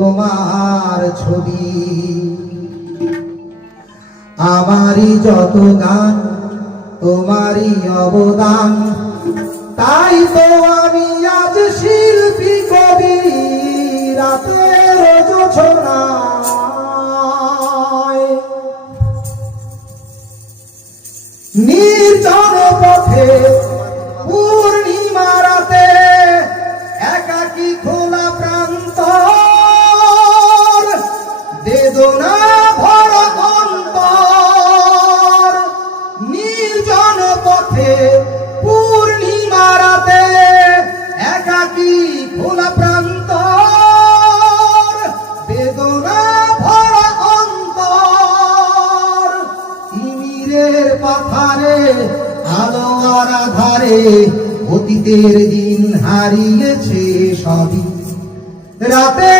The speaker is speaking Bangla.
তোমার ছবি। আমারই যত গান তোমারই অবদান, তাই তো আমি আজ শিল্পী কবি। রাতের জোছনায় নির্জন পথে পূর্ণিমা রাতে একাকী খোলা প্রান্তর, বেদনা ভরা অন্তর। নির্জন পথে পূর্ণিমা রাতে একাকী খোলা প্রান্তর, বেদনা ভরা অন্তর। তিমিরের পাথারে আলো আর আধারে অতীতের দিন হারিয়েছে সবই। রাতে